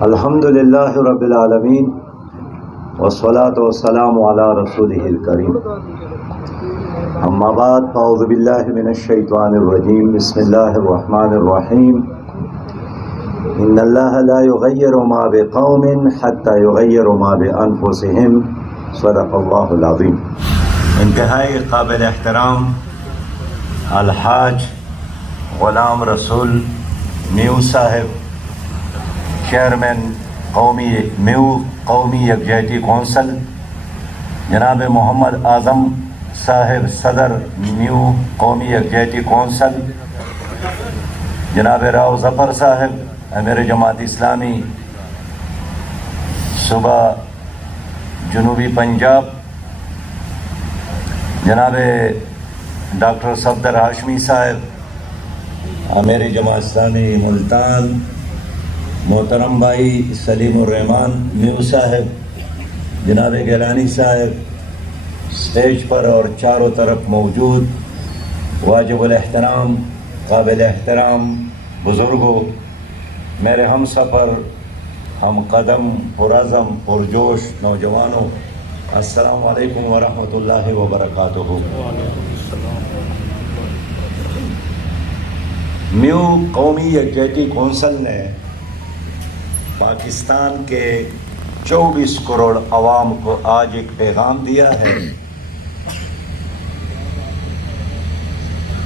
الحمدللہ رب العالمین والصلاة والسلام علی رسولہ الکریم اما بعد فاعوذ باللہ من الشیطان الرجیم بسم اللہ الرحمن الرحیم ان اللہ لا یغیر ما بقوم حتی یغیر ما بانفسہم صدق اللہ العظیم۔ انتہائی قابل احترام الحاج غلام رسول میو صاحب، چیئرمین قومی یکجہتی کونسل، جناب محمد اعظم صاحب صدر نیو قومی یکجہتی کونسل، جناب راؤ ظفر صاحب امیر جماعت اسلامی صوبہ جنوبی پنجاب، جناب ڈاکٹر صفدر ہاشمی صاحب امیر جماعت اسلامی ملتان، محترم بھائی سلیم الرحمان میو صاحب، جناب گیلانی صاحب اسٹیج پر اور چاروں طرف موجود واجب الاحترام قابل احترام بزرگوں، میرے ہم سفر ہم قدم پرعزم پرجوش نوجوانوں، السلام علیکم ورحمۃ اللہ وبرکاتہ۔ میو قومی یکجہتی کونسل نے پاکستان کے 24 کروڑ عوام کو آج ایک پیغام دیا ہے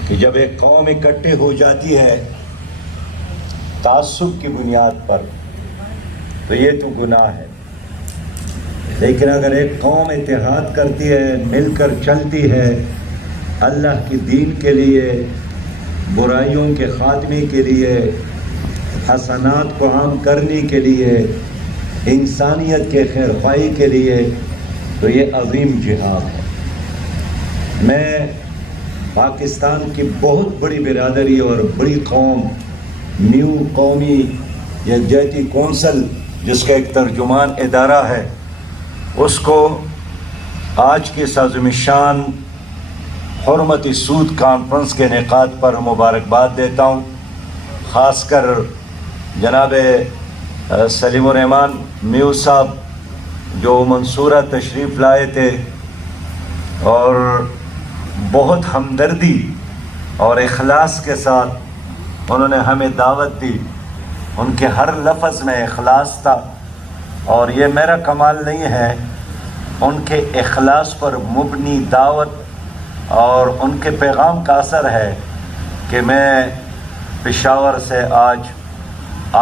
کہ جب ایک قوم اکٹھے ہو جاتی ہے تعصب کی بنیاد پر تو یہ تو گناہ ہے، لیکن اگر ایک قوم اتحاد کرتی ہے، مل کر چلتی ہے، اللہ کی دین کے لیے، برائیوں کے خاتمے کے لیے، حسنات کو عام کرنے کے لیے، انسانیت کے خیر خواہی کے لیے، تو یہ عظیم جہاد ہے۔ میں پاکستان کی بہت بڑی برادری اور بڑی قوم نیو قومی یکجہتی کونسل، جس کا ایک ترجمان ادارہ ہے، اس کو آج کے عظیم الشان حرمت سود کانفرنس کے انعقاد پر مبارکباد دیتا ہوں۔ خاص کر جناب سلیم الرحمان میو صاحب جو منصورہ تشریف لائے تھے اور بہت ہمدردی اور اخلاص کے ساتھ انہوں نے ہمیں دعوت دی، ان کے ہر لفظ میں اخلاص تھا، اور یہ میرا کمال نہیں ہے، ان کے اخلاص پر مبنی دعوت اور ان کے پیغام کا اثر ہے کہ میں پشاور سے آج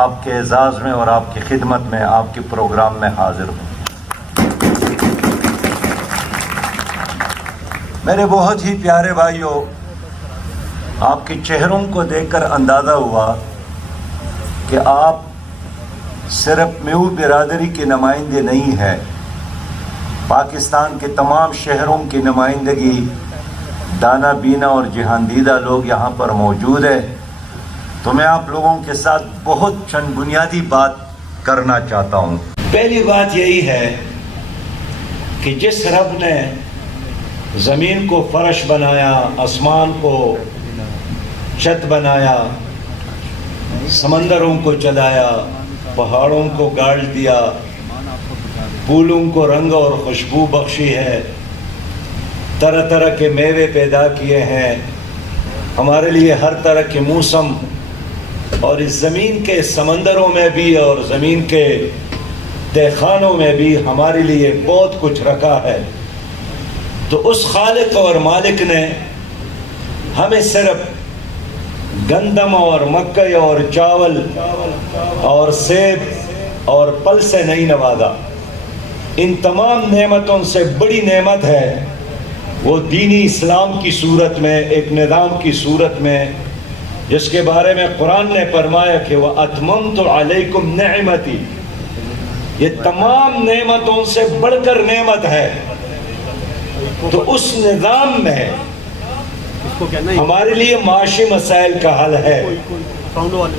آپ کے اعزاز میں اور آپ کی خدمت میں آپ کے پروگرام میں حاضر ہوں۔ میرے بہت ہی پیارے بھائیوں، آپ کے چہروں کو دیکھ کر اندازہ ہوا کہ آپ صرف میو برادری کے نمائندے نہیں ہیں، پاکستان کے تمام شہروں کی نمائندگی دانا بینا اور جہاندیدہ لوگ یہاں پر موجود ہیں، تو میں آپ لوگوں کے ساتھ بہت چند بنیادی بات کرنا چاہتا ہوں۔ پہلی بات یہی ہے کہ جس رب نے زمین کو فرش بنایا، آسمان کو چھت بنایا، سمندروں کو چلایا، پہاڑوں کو گاڑ دیا، پھولوں کو رنگ اور خوشبو بخشی ہے، طرح طرح کے میوے پیدا کیے ہیں، ہمارے لیے ہر طرح کے موسم، اور اس زمین کے سمندروں میں بھی اور زمین کے تہخانوں میں بھی ہمارے لیے بہت کچھ رکھا ہے۔ تو اس خالق اور مالک نے ہمیں صرف گندم اور مکئی اور چاول اور سیب اور پھل سے نہیں نوازا، ان تمام نعمتوں سے بڑی نعمت ہے وہ دینی اسلام کی صورت میں، ایک نظام کی صورت میں، جس کے بارے میں قرآن نے فرمایا کہ وَأَتْمَمْتُ عَلَيْكُمْ نِعْمَتِي، یہ تمام نعمتوں سے بڑھ کر نعمت ہے۔ تو اس نظام میں کو کہنا ہے ہمارے لیے معاشی مسائل کا حل ہے،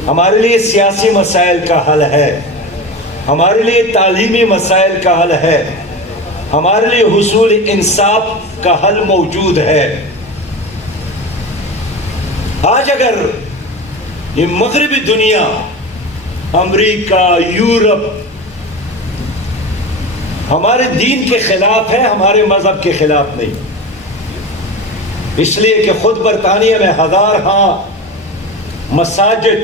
ہمارے لیے سیاسی مسائل کا حل ہے، ہمارے لیے تعلیمی مسائل کا حل ہے، ہمارے لیے حصول انصاف کا حل موجود ہے۔ آج اگر یہ مغربی دنیا، امریکہ، یورپ ہمارے دین کے خلاف ہے، ہمارے مذہب کے خلاف نہیں، اس لیے کہ خود برطانیہ میں ہزارہا مساجد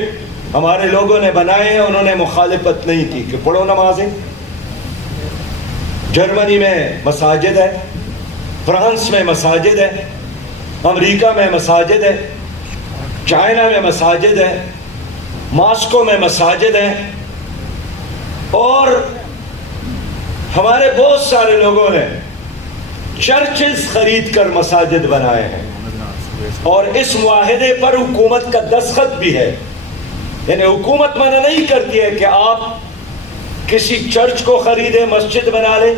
ہمارے لوگوں نے بنائے ہیں، انہوں نے مخالفت نہیں کی کہ پڑھو نمازیں۔ جرمنی میں مساجد ہے، فرانس میں مساجد ہے، امریکہ میں مساجد ہے، چائنا میں مساجد ہے، ماسکو میں مساجد ہے، اور ہمارے بہت سارے لوگوں نے چرچز خرید کر مساجد بنائے ہیں، اور اس معاہدے پر حکومت کا دستخط بھی ہے۔ یعنی حکومت منع نہیں کرتی ہے کہ آپ کسی چرچ کو خریدیں، مسجد بنا لیں،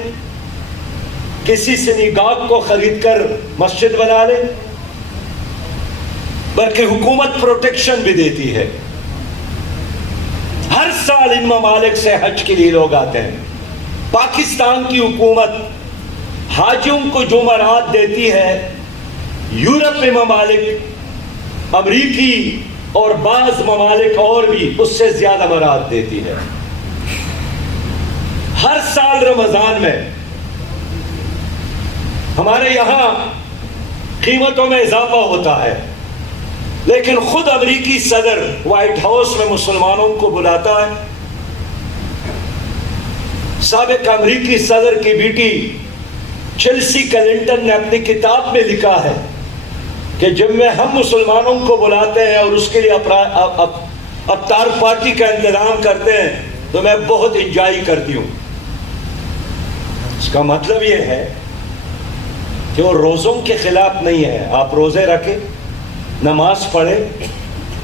کسی سنیگاگ کو خرید کر مسجد بنا لیں، بلکہ حکومت پروٹیکشن بھی دیتی ہے۔ ہر سال ان ممالک سے حج کے لیے لوگ آتے ہیں۔ پاکستان کی حکومت حاجیوں کو جو مراد دیتی ہے، یورپی ممالک، امریکی اور بعض ممالک اور بھی اس سے زیادہ مراد دیتی ہے۔ ہر سال رمضان میں ہمارے یہاں قیمتوں میں اضافہ ہوتا ہے، لیکن خود امریکی صدر وائٹ ہاؤس میں مسلمانوں کو بلاتا ہے۔ سابق امریکی صدر کی بیٹی چیلسی کلنٹن نے اپنی کتاب میں لکھا ہے کہ جب میں ہم مسلمانوں کو بلاتے ہیں اور اس کے لیے افطار پارٹی کا انتظام کرتے ہیں تو میں بہت انجوائے کرتی ہوں۔ اس کا مطلب یہ ہے کہ وہ روزوں کے خلاف نہیں ہے۔ آپ روزے رکھیں، نماز پڑھیں،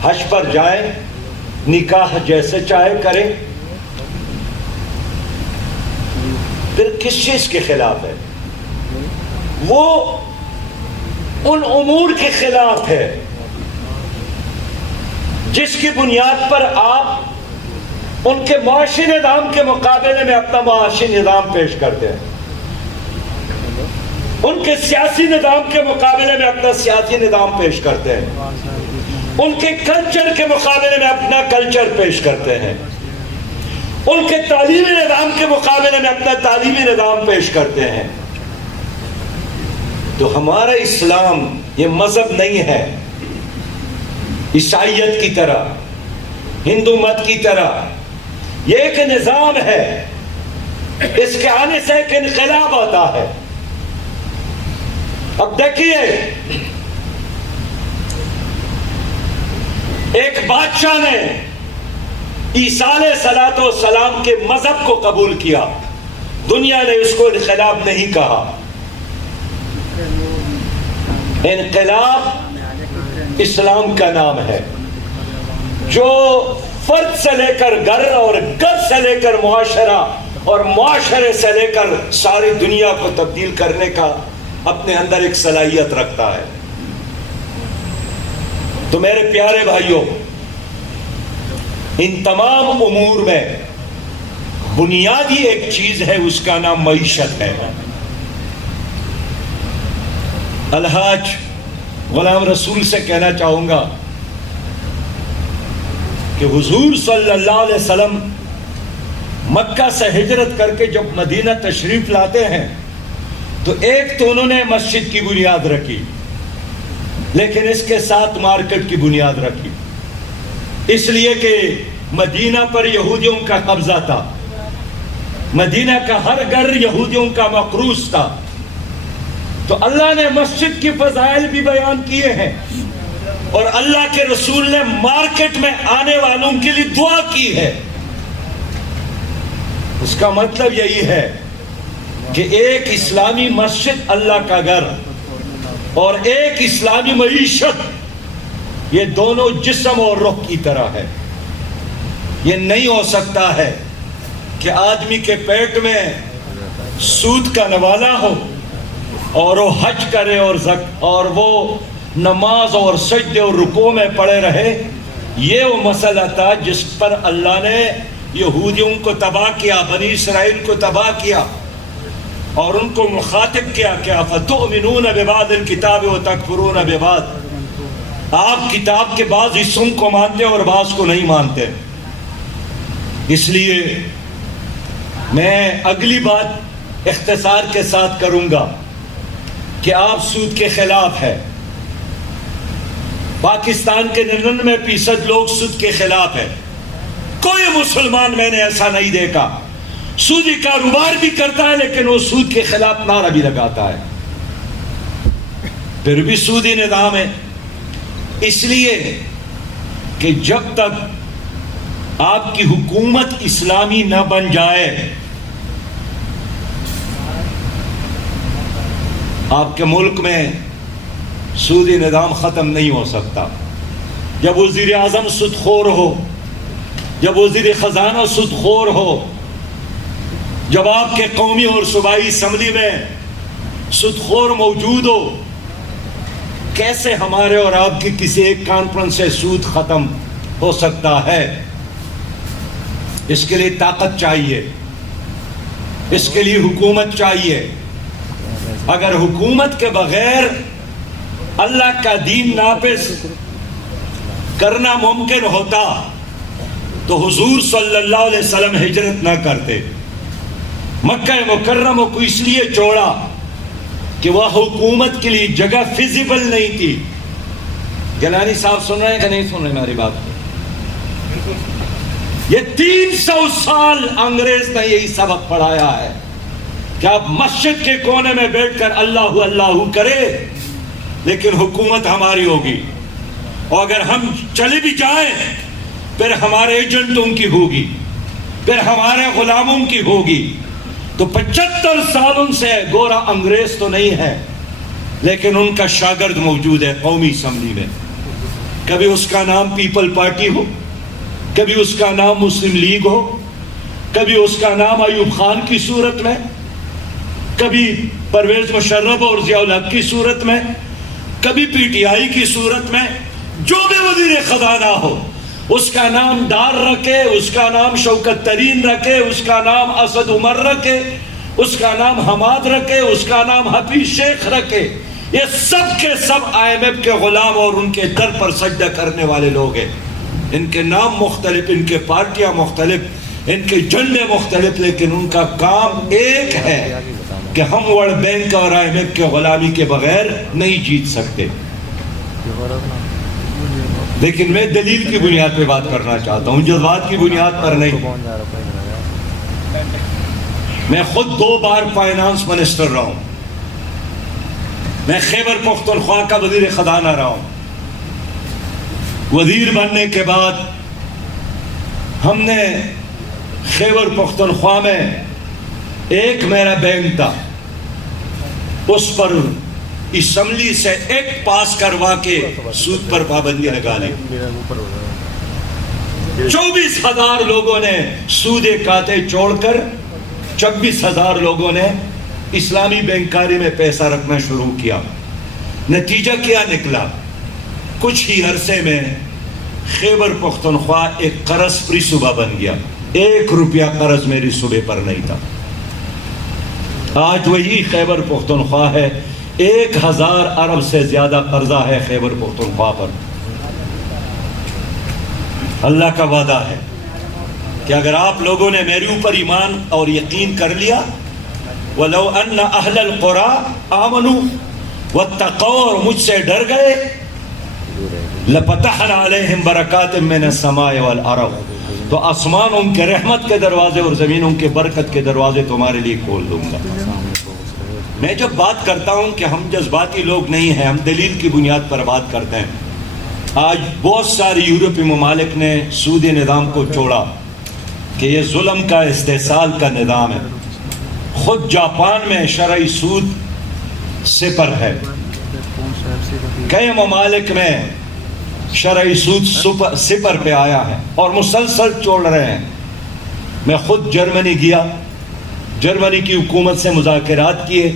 حج پر جائیں، نکاح جیسے چاہے کریں، پھر کس چیز کے خلاف ہے؟ وہ ان امور کے خلاف ہے جس کی بنیاد پر آپ ان کے معاشی نظام کے مقابلے میں اپنا معاشی نظام پیش کرتے ہیں، ان کے سیاسی نظام کے مقابلے میں اپنا سیاسی نظام پیش کرتے ہیں، ان کے کلچر کے مقابلے میں اپنا کلچر پیش کرتے ہیں، ان کے تعلیمی نظام کے مقابلے میں اپنا تعلیمی نظام پیش کرتے ہیں۔ تو ہمارا اسلام یہ مذہب نہیں ہے عیسائیت کی طرح، ہندو مت کی طرح، یہ ایک نظام ہے۔ اس کے آنے سے ایک انقلاب آتا ہے۔ اب دیکھیے، ایک بادشاہ نے عیسیٰ علیہ الصلوۃ والسلام کے مذہب کو قبول کیا، دنیا نے اس کو انقلاب نہیں کہا۔ انقلاب اسلام کا نام ہے، جو فرد سے لے کر گھر اور گھر سے لے کر معاشرہ اور معاشرے سے لے کر ساری دنیا کو تبدیل کرنے کا اپنے اندر ایک صلاحیت رکھتا ہے۔ تو میرے پیارے بھائیوں، ان تمام امور میں بنیادی ایک چیز ہے، اس کا نام معیشت ہے۔ الحاج غلام رسول سے کہنا چاہوں گا کہ حضور صلی اللہ علیہ وسلم مکہ سے ہجرت کر کے جب مدینہ تشریف لاتے ہیں تو ایک تو انہوں نے مسجد کی بنیاد رکھی، لیکن اس کے ساتھ مارکیٹ کی بنیاد رکھی، اس لیے کہ مدینہ پر یہودیوں کا قبضہ تھا، مدینہ کا ہر گھر یہودیوں کا مقروض تھا۔ تو اللہ نے مسجد کی فضائل بھی بیان کیے ہیں، اور اللہ کے رسول نے مارکیٹ میں آنے والوں کے لیے دعا کی ہے۔ اس کا مطلب یہی ہے کہ ایک اسلامی مسجد اللہ کا گھر اور ایک اسلامی معیشت، یہ دونوں جسم اور روح کی طرح ہے۔ یہ نہیں ہو سکتا ہے کہ آدمی کے پیٹ میں سود کا نوالا ہو اور وہ حج کرے اور وہ نماز اور سجدے اور رکوع میں پڑے رہے، یہ وہ مسئلہ تھا جس پر اللہ نے یہودیوں کو تباہ کیا، بنی اسرائیل کو تباہ کیا، اور ان کو مخاطب کیا کہ افتؤمنون ببعض الکتاب وتکفرون ببعض، آپ کتاب کے بعض حصوں کو مانتے اور بعض کو نہیں مانتے۔ اس لیے میں اگلی بات اختصار کے ساتھ کروں گا کہ آپ سود کے خلاف ہے، پاکستان کے 99% لوگ سود کے خلاف ہے، کوئی مسلمان میں نے ایسا نہیں دیکھا، سودی کاروبار بھی کرتا ہے لیکن وہ سود کے خلاف نعرہ بھی لگاتا ہے، پھر بھی سودی نظام ہے۔ اس لیے کہ جب تک آپ کی حکومت اسلامی نہ بن جائے، آپ کے ملک میں سودی نظام ختم نہیں ہو سکتا۔ جب وزیر اعظم سود خور ہو، جب وزیر خزانہ سود خور ہو، جب آپ کے قومی اور صوبائی اسمبلی میں سود خور موجود ہو، کیسے ہمارے اور آپ کی کسی ایک کانفرنس سے سود ختم ہو سکتا ہے؟ اس کے لیے طاقت چاہیے، اس کے لیے حکومت چاہیے۔ اگر حکومت کے بغیر اللہ کا دین نافذ کرنا ممکن ہوتا تو حضور صلی اللہ علیہ وسلم ہجرت نہ کرتے، مکہ مکرمہ کو اس لیے چھوڑا کہ وہ حکومت کے لیے جگہ فیزیبل نہیں تھی۔ گیلانی صاحب سن رہے ہیں کہ نہیں سن رہے میری بات کو؟ یہ 300 سال انگریز نے یہی سبق پڑھایا ہے کہ آپ مسجد کے کونے میں بیٹھ کر اللہ اللہ کرے لیکن حکومت ہماری ہوگی، اور اگر ہم چلے بھی جائیں پھر ہمارے ایجنٹوں کی ہوگی، پھر ہمارے غلاموں کی ہوگی۔ تو 75 سالوں سے گورا انگریز تو نہیں ہے لیکن ان کا شاگرد موجود ہے قومی اسمبلی میں، کبھی اس کا نام پیپل پارٹی ہو، کبھی اس کا نام مسلم لیگ ہو، کبھی اس کا نام ایوب خان کی صورت میں، کبھی پرویز مشرف اور ضیاء الحق کی صورت میں، کبھی پی ٹی آئی کی صورت میں، جو بھی وزیر خزانہ ہو اس کا نام ڈار رکھے، اس کا نام شوکت ترین رکھے، اس کا نام اسد عمر رکھے، اس کا نام حماد رکھے، اس کا نام حفیظ شیخ رکھے، یہ سب کے سب IMF کے غلام اور ان کے در پر سجدہ کرنے والے لوگ ہیں۔ ان کے نام مختلف، ان کے پارٹیاں مختلف، ان کے جھنڈے مختلف، لیکن ان کا کام ایک ہے کہ ہم ورلڈ بینک اور IMF کے غلامی کے بغیر نہیں جیت سکتے۔ لیکن میں دلیل کی بنیاد پہ بات کرنا چاہتا ہوں، جذبات کی بنیاد پر نہیں۔ میں خود 2 بار فائنانس منسٹر رہا ہوں، میں خیبر پختونخوا کا وزیر خزانہ رہا ہوں۔ وزیر بننے کے بعد ہم نے خیبر پختونخوا میں ایک میرا بینک تھا، اس پر اسمبلی سے ایک پاس کروا کے سود پر پابندی لگا لی۔ 24,000 لوگوں نے سود کھاتے چھوڑ کر 26,000 لوگوں نے اسلامی بینکاری میں پیسہ رکھنا شروع کیا۔ نتیجہ کیا نکلا؟ کچھ ہی عرصے میں خیبر پختونخوا ایک قرض فری صوبہ بن گیا، 1 روپیہ قرض میری صوبے پر نہیں تھا۔ آج وہی خیبر پختونخوا ہے، 1000 ارب سے زیادہ قرضہ ہے خیبر پختونخوا پر۔ اللہ کا وعدہ ہے کہ اگر آپ لوگوں نے میرے اوپر ایمان اور یقین کر لیا، وَلَوْ أَنَّ أَهْلَ الْقُرَىٰ آمَنُوا وَاتَّقَوْا، اور مجھ سے ڈر گئے، لَپَتَحْنَا عَلَيْهِمْ بَرَكَاتٍ مِّنَ السَّمَاءِ وَالْأَرْضِ، تو آسمانوں کے رحمت کے دروازے اور زمینوں کے برکت کے دروازے تمہارے لیے کھول دوں گا۔ میں جب بات کرتا ہوں کہ ہم جذباتی لوگ نہیں ہیں، ہم دلیل کی بنیاد پر بات کرتے ہیں۔ آج بہت ساری یورپی ممالک نے سودی نظام کو چھوڑا کہ یہ ظلم کا استحصال کا نظام ہے۔ خود جاپان میں شرعی سود 0 ہے، کئی ممالک میں شرعی سود 0 پہ آیا ہے اور مسلسل چھوڑ رہے ہیں۔ میں خود جرمنی گیا، جرمنی کی حکومت سے مذاکرات کیے،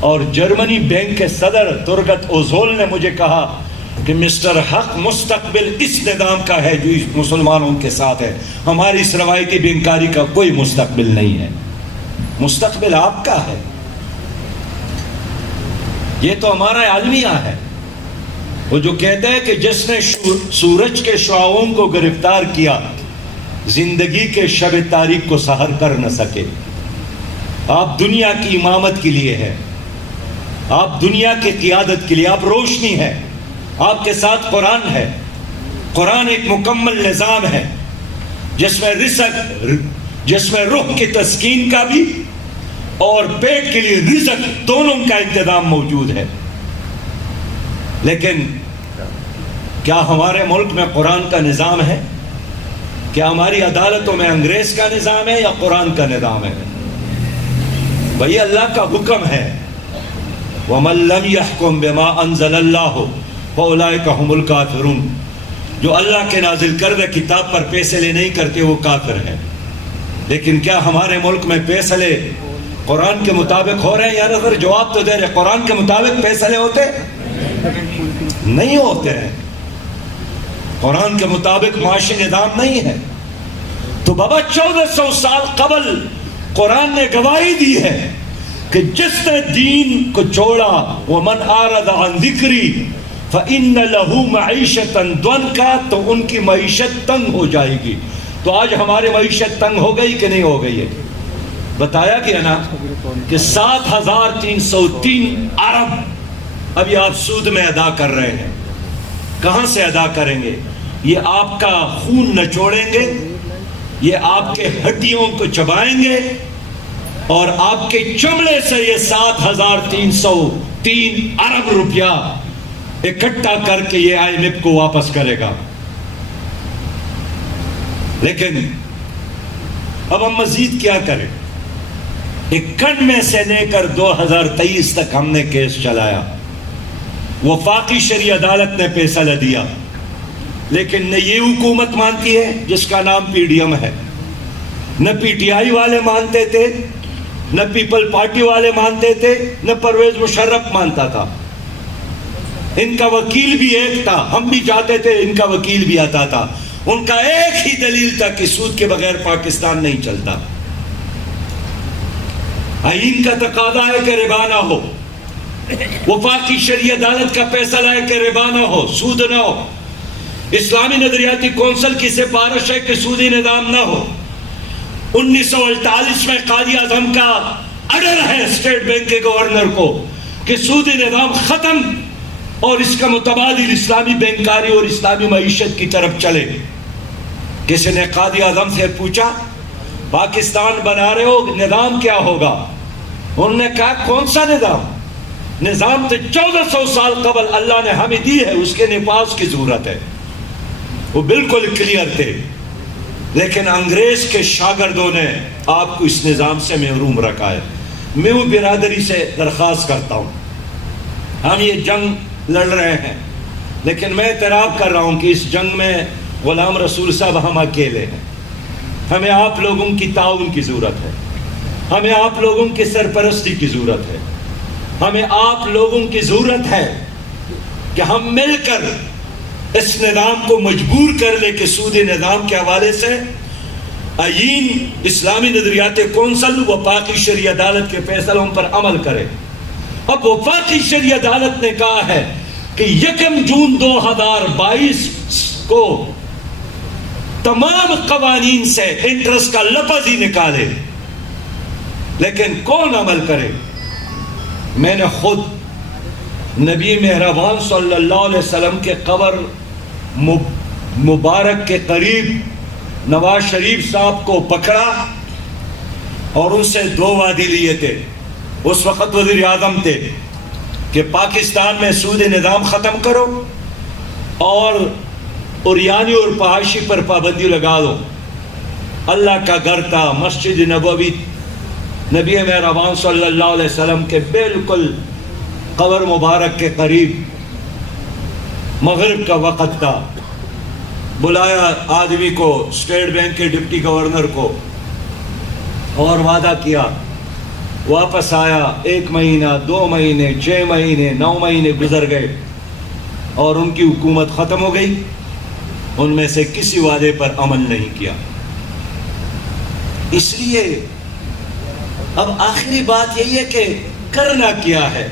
اور جرمنی بینک کے صدر ترگت اوزول نے مجھے کہا کہ مسٹر حق مستقبل اس نظام کا ہے جو اس مسلمانوں کے ساتھ ہے، ہماری اس روایتی بینکاری کا کوئی مستقبل نہیں ہے، مستقبل آپ کا ہے۔ یہ تو ہمارا عالمیہ ہے۔ وہ جو کہتا ہے کہ جس نے سورج کے شعاعوں کو گرفتار کیا زندگی کے شب تاریک کو سحر کر نہ سکے۔ آپ دنیا کی امامت کے لیے ہے، آپ دنیا کی قیادت کے لیے، آپ روشنی ہے، آپ کے ساتھ قرآن ہے۔ قرآن ایک مکمل نظام ہے جس میں رزق، جس میں روح کی تسکین کا بھی اور پیٹ کے لیے رزق دونوں کا انتظام موجود ہے۔ لیکن کیا ہمارے ملک میں قرآن کا نظام ہے؟ کیا ہماری عدالتوں میں انگریز کا نظام ہے یا قرآن کا نظام ہے؟ بھئی اللہ کا حکم ہے وَمَن لَّمْ يَحْكُم بِمَا أَنزَلَ اللَّهُ فَأُولَٰئِكَ هُمُ الْكَافِرُونَ۔ جو اللہ کے نازل کردہ کتاب پر فیصلے نہیں کرتے وہ کافر ہیں۔ لیکن کیا ہمارے ملک میں فیصلے قرآن کے مطابق ہو رہے ہیں؟ یار اگر جواب تو دے رہے، قرآن کے مطابق فیصلے ہوتے نہیں ہوتے ہیں، قرآن کے مطابق معاشی نظام نہیں ہے۔ تو بابا 1400 سال قبل قرآن نے گواہی دی ہے کہ جس نے دین کو چھوڑا وَمَنْ أَعْرَضَ عَنْ ذِكْرِي فَإِنَّ لَهُ مَعِيشَةً ضَنْكَا، تو ان کی معیشت تنگ ہو جائے گی۔ تو آج ہماری معیشت تنگ ہو گئی کہ نہیں ہو گئی ہے؟ بتایا گیا نا کہ 7303 ارب ابھی آپ سود میں ادا کر رہے ہیں۔ کہاں سے ادا کریں گے؟ یہ آپ کا خون نچوڑیں گے، یہ آپ کے ہڈیوں کو چبائیں گے، اور آپ کے چمڑے سے یہ 7303 ارب روپیہ اکٹھا کر کے یہ IMF کو واپس کرے گا۔ لیکن اب ہم مزید کیا کریں؟ 51 میں سے لے کر 2023 تک ہم نے کیس چلایا، وفاقی شرعی عدالت نے فیصلہ دیا، لیکن نہ یہ حکومت مانتی ہے جس کا نام PDM ہے، نہ PTI والے مانتے تھے، نہ پیپل پارٹی والے مانتے تھے، نہ پرویز مشرف مانتا تھا۔ ان کا وکیل بھی ایک تھا، ہم بھی جاتے تھے، ان کا وکیل بھی آتا تھا۔ ان کا ایک ہی دلیل تھا کہ سود کے بغیر پاکستان نہیں چلتا۔ آئین کا تقاضا ہے کہ ربا نہ ہو، وفاقی شرعی عدالت کا فیصلہ ہے کہ ربا نہ ہو، سود نہ ہو، اسلامی نظریاتی کونسل کی سفارش ہے کہ سودی نظام نہ ہو۔ 1948 میں قاضی اعظم کا آرڈر ہے اسٹیٹ بینک کے گورنر کو کہ سودی نظام ختم اور اس کا متبادل اسلامی بینکاری اور اسلامی معیشت کی طرف چلے۔ کسی نے قاضی اعظم سے پوچھا پاکستان بنا رہے ہو، نظام کیا ہوگا؟ انہوں نے کہا کون سا نظام؟ نظام تو 1400 سال قبل اللہ نے ہمیں دی ہے، اس کے نفاذ کی ضرورت ہے۔ وہ بالکل کلیئر تھے، لیکن انگریز کے شاگردوں نے آپ کو اس نظام سے محروم رکھا ہے۔ میں وہ برادری سے درخواست کرتا ہوں، ہم یہ جنگ لڑ رہے ہیں، لیکن میں اعتراف کر رہا ہوں کہ اس جنگ میں غلام رسول صاحب ہم اکیلے ہیں۔ ہمیں آپ لوگوں کی تعاون کی ضرورت ہے، ہمیں آپ لوگوں کی سرپرستی کی ضرورت ہے، ہمیں آپ لوگوں کی ضرورت ہے کہ ہم مل کر اس نظام کو مجبور کر لے کہ سودی نظام کے حوالے سے آئین، اسلامی نظریات کونسل، وفاقی شرعی عدالت کے فیصلوں پر عمل کرے۔ اب وفاقی شرعی عدالت نے کہا ہے کہ 1 جون 2022 کو تمام قوانین سے انٹرسٹ کا لفظ ہی نکالے، لیکن کون عمل کرے؟ میں نے خود نبی مہربان صلی اللہ علیہ وسلم کے قبر مبارک کے قریب نواز شریف صاحب کو پکڑا اور ان سے 2 وعدے لیے تھے۔ اس وقت وزیر اعظم تھے کہ پاکستان میں سودی نظام ختم کرو اور اوریانی اور فحاشی پر پابندی لگا دو۔ اللہ کا گھر تھا، مسجد نبوی، نبی مہربان صلی اللہ علیہ وسلم کے بالکل قبر مبارک کے قریب، مغرب کا وقت تھا۔ بلایا آدمی کو، اسٹیٹ بینک کے ڈپٹی گورنر کو، اور وعدہ کیا واپس آیا 1 مہینہ 2 مہینے 6 مہینے 9 مہینے گزر گئے اور ان کی حکومت ختم ہو گئی. ان میں سے کسی وعدے پر عمل نہیں کیا. اس لیے اب آخری بات یہی ہے کہ کرنا کیا ہے.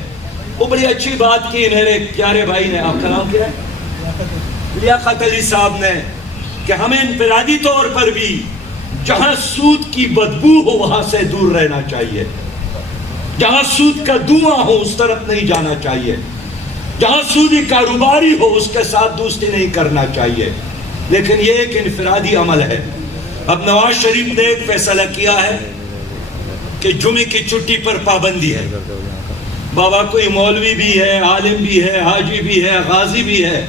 وہ بڑی اچھی بات کی میرے پیارے بھائی نے, آپ کا نام کیا ہے, لیاقت علی صاحب نے, کہ ہمیں انفرادی طور پر بھی جہاں سود کی بدبو ہو وہاں سے دور رہنا چاہیے, جہاں سود کا دھواں ہو اس طرف نہیں جانا چاہیے, جہاں سودی کاروباری ہو اس کے ساتھ دوستی نہیں کرنا چاہیے. لیکن یہ ایک انفرادی عمل ہے. اب نواز شریف نے ایک فیصلہ کیا ہے کہ جمعے کی چھٹی پر پابندی ہے. بابا کوئی مولوی بھی ہے, عالم بھی ہے, حاجی بھی ہے, غازی بھی ہے,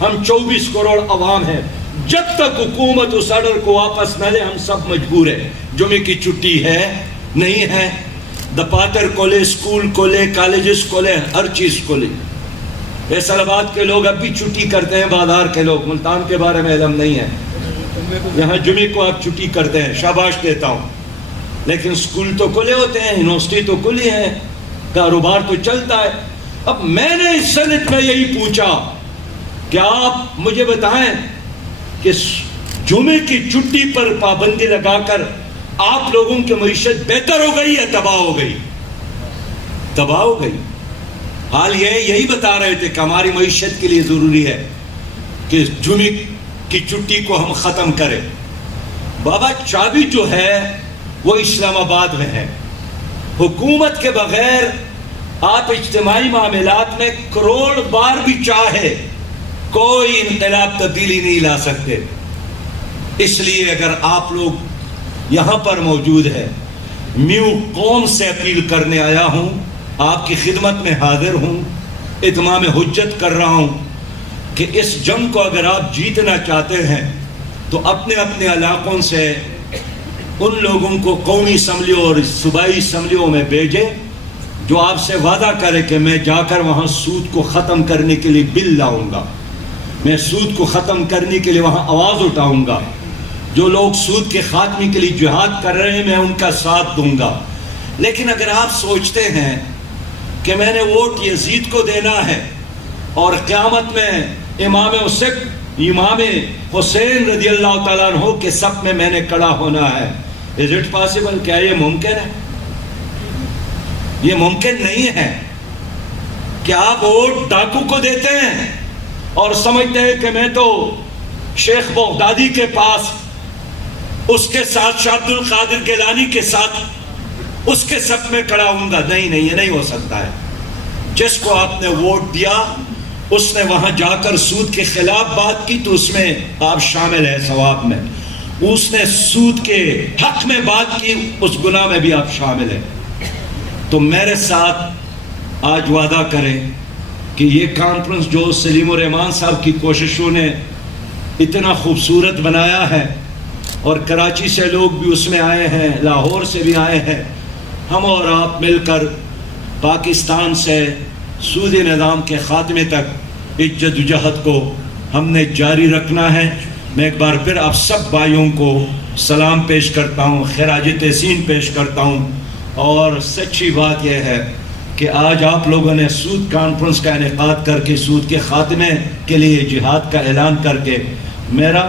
ہم 24 کروڑ عوام ہیں, جب تک حکومت اس آرڈر کو واپس نہ لے ہم سب مجبور ہیں. جمعے کی چھٹی ہے نہیں ہے, دفاتر کھولے, اسکول کھولے, کالجز کھولے, ہر چیز کھولے. فیصل آباد کے لوگ اب بھی چھٹی کرتے ہیں, بازار کے لوگ, ملتان کے بارے میں علم نہیں ہے, یہاں جمعے کو آپ چھٹی کرتے ہیں, شاباش دیتا ہوں. لیکن اسکول تو کھلے ہوتے ہیں, یونیورسٹی تو کھلی ہیں, کاروبار تو چلتا ہے. اب میں نے اس سنت میں یہی پوچھا کہ آپ مجھے بتائیں کہ جمعے کی چھٹی پر پابندی لگا کر آپ لوگوں کی معیشت بہتر ہو گئی یا تباہ ہو گئی؟ تباہ ہو گئی. حال یہی بتا رہے تھے کہ ہماری معیشت کے لیے ضروری ہے کہ جمعے کی چھٹی کو ہم ختم کریں. بابا چابی جو ہے وہ اسلام آباد میں ہے. حکومت کے بغیر آپ اجتماعی معاملات میں کروڑ بار بھی چاہے کوئی انقلاب تبدیلی نہیں لا سکتے. اس لیے اگر آپ لوگ یہاں پر موجود ہیں, میو قوم سے اپیل کرنے آیا ہوں, آپ کی خدمت میں حاضر ہوں, اتمام حجت کر رہا ہوں کہ اس جنگ کو اگر آپ جیتنا چاہتے ہیں تو اپنے اپنے علاقوں سے ان لوگوں کو قومی اسمبلیوں اور صوبائی اسمبلیوں میں بھیجیں جو آپ سے وعدہ کرے کہ میں جا کر وہاں سود کو ختم کرنے کے لیے بل لاؤں گا, میں سود کو ختم کرنے کے لیے وہاں آواز اٹھاؤں گا, جو لوگ سود کے خاتمے کے لیے جہاد کر رہے ہیں میں ان کا ساتھ دوں گا. لیکن اگر آپ سوچتے ہیں کہ میں نے ووٹ یزید کو دینا ہے اور قیامت میں امام حسین رضی اللہ تعالیٰ عنہ کے صف میں نے کھڑا ہونا ہے, is it possible؟ کیا یہ ممکن ہے؟ یہ ممکن نہیں ہے کہ آپ ووٹ ڈاکو کو دیتے ہیں اور سمجھتے ہیں کہ میں تو شیخ بغدادی کے پاس اس کے ساتھ شاہ عبد القادر گیلانی کے ساتھ اس کے صف میں کھڑا ہوں گا. نہیں, یہ نہیں ہو سکتا ہے. جس کو آپ نے ووٹ دیا اس نے وہاں جا کر سود کے خلاف بات کی تو اس میں آپ شامل ہیں ثواب میں, اس نے سود کے حق میں بات کی اس گناہ میں بھی آپ شامل ہیں. تو میرے ساتھ آج وعدہ کریں کہ یہ کانفرنس جو سلیم الرحمان صاحب کی کوششوں نے اتنا خوبصورت بنایا ہے, اور کراچی سے لوگ بھی اس میں آئے ہیں, لاہور سے بھی آئے ہیں, ہم اور آپ مل کر پاکستان سے سودی نظام کے خاتمے تک اس جدوجہد کو ہم نے جاری رکھنا ہے. میں ایک بار پھر آپ سب بھائیوں کو سلام پیش کرتا ہوں, خراج تحسین پیش کرتا ہوں, اور سچی بات یہ ہے کہ آج آپ لوگوں نے سود کانفرنس کا انعقاد کر کے سود کے خاتمے کے لیے جہاد کا اعلان کر کے میرا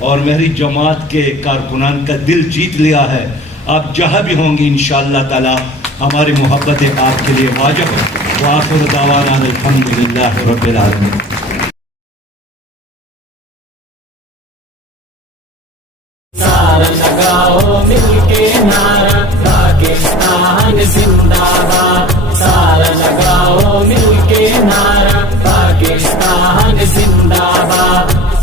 اور میری جماعت کے کارکنان کا دل جیت لیا ہے. آپ جہاں بھی ہوں گے انشاءاللہ تعالی ہماری محبت آپ کے لیے واجب ہے. وآخر دعوانا الحمدللہ رب العالمین. سارا لگاؤ مل کے نعرہ پاکستان زندہ باد, سارا لگاؤ مل کے نعرہ پاکستان زندہ باد.